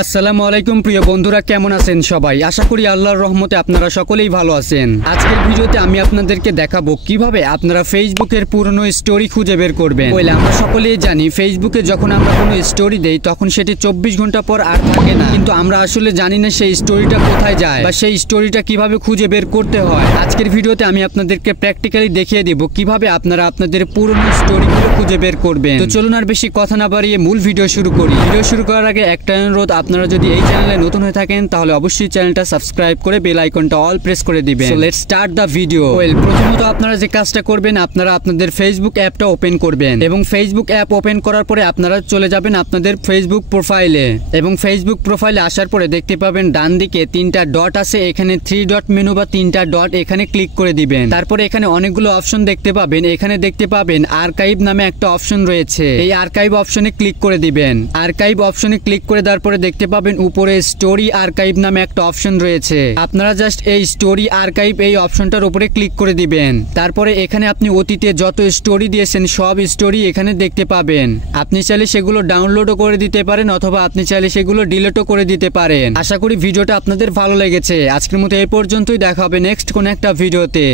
আসসালামু আলাইকুম প্রিয় বন্ধুরা, কেমন আছেন সবাই? আশা করি আল্লাহর রহমতে আপনারা সকলেই ভালো আছেন। আজকের ভিডিওতে আমি আপনাদেরকে দেখাবো কিভাবে আপনারা ফেসবুকের পুরনো স্টোরি খুঁজে বের করবেন। বলে আমরা সকলেই জানি ফেসবুকে যখন আমরা কোনো স্টোরি দেই তখন সেটি 24 ঘন্টা পর আর থাকে না, কিন্তু আমরা আসলে জানি না সেই স্টোরিটা কোথায় যায় বা সেই স্টোরিটা কিভাবে খুঁজে বের করতে হয়। আজকের ভিডিওতে আমি আপনাদেরকে প্র্যাকটিক্যালি দেখিয়ে দেব কিভাবে আপনারা আপনাদের পুরনো স্টোরিগুলো খুঁজে বের করবেন। তো চলুন আর বেশি কথা না বাড়িয়ে মূল ভিডিও শুরু করি। ভিডিও শুরু করার আগে একটা অনুরোধ, আপনারা যদি এই চ্যানেলে নতুন হয়ে থাকেন তাহলে অবশ্যই চ্যানেলটা সাবস্ক্রাইব করে বেল আইকনটা অল প্রেস করে দিবেন। So let's start the video. প্রথমত আপনারা যে কাজটা করবেন, আপনারা আপনাদের ফেসবুক অ্যাপটা ওপেন করবেন এবং ফেসবুক অ্যাপ ওপেন করার পরে আপনারা চলে যাবেন আপনাদের ফেসবুক প্রোফাইলে এবং ফেসবুক প্রোফাইলে আসার পরে দেখতে পাবেন ডান দিকে 3টা ডট আছে, এখানে 3 ডট মেনু বা 3টা ডট এখানে ক্লিক করে দিবেন। তারপরে এখানে অনেকগুলো অপশন দেখতে পাবেন, এখানে দেখতে পাবেন আর্কাইভ নামে একটা অপশন রয়েছে, এই আর্কাইভ অপশনে ক্লিক করে দিবেন। আর্কাইভ অপশনে ক্লিক করে দেওয়ার পরে দেখতে পাবেন উপরে স্টোরি আর্কাইভ নামে একটা অপশন রয়েছে, আপনারা জাস্ট এই স্টোরি আর্কাইভ এই অপশনটার উপরে ক্লিক করে দিবেন। তারপরে এখানে আপনি অতীতে যত স্টোরি দিয়েছেন সব স্টোরি এখানে দেখতে পাবেন। আপনি চাইলে সেগুলো ডাউনলোডও করে দিতে পারেন অথবা আপনি চাইলে সেগুলো ডিলিটও করে দিতে পারেন। আশা করি ভিডিওটা আপনাদের ভালো লেগেছে। আজকের মতো এই পর্যন্তই, দেখা হবে নেক্সট কোন একটা ভিডিওতে।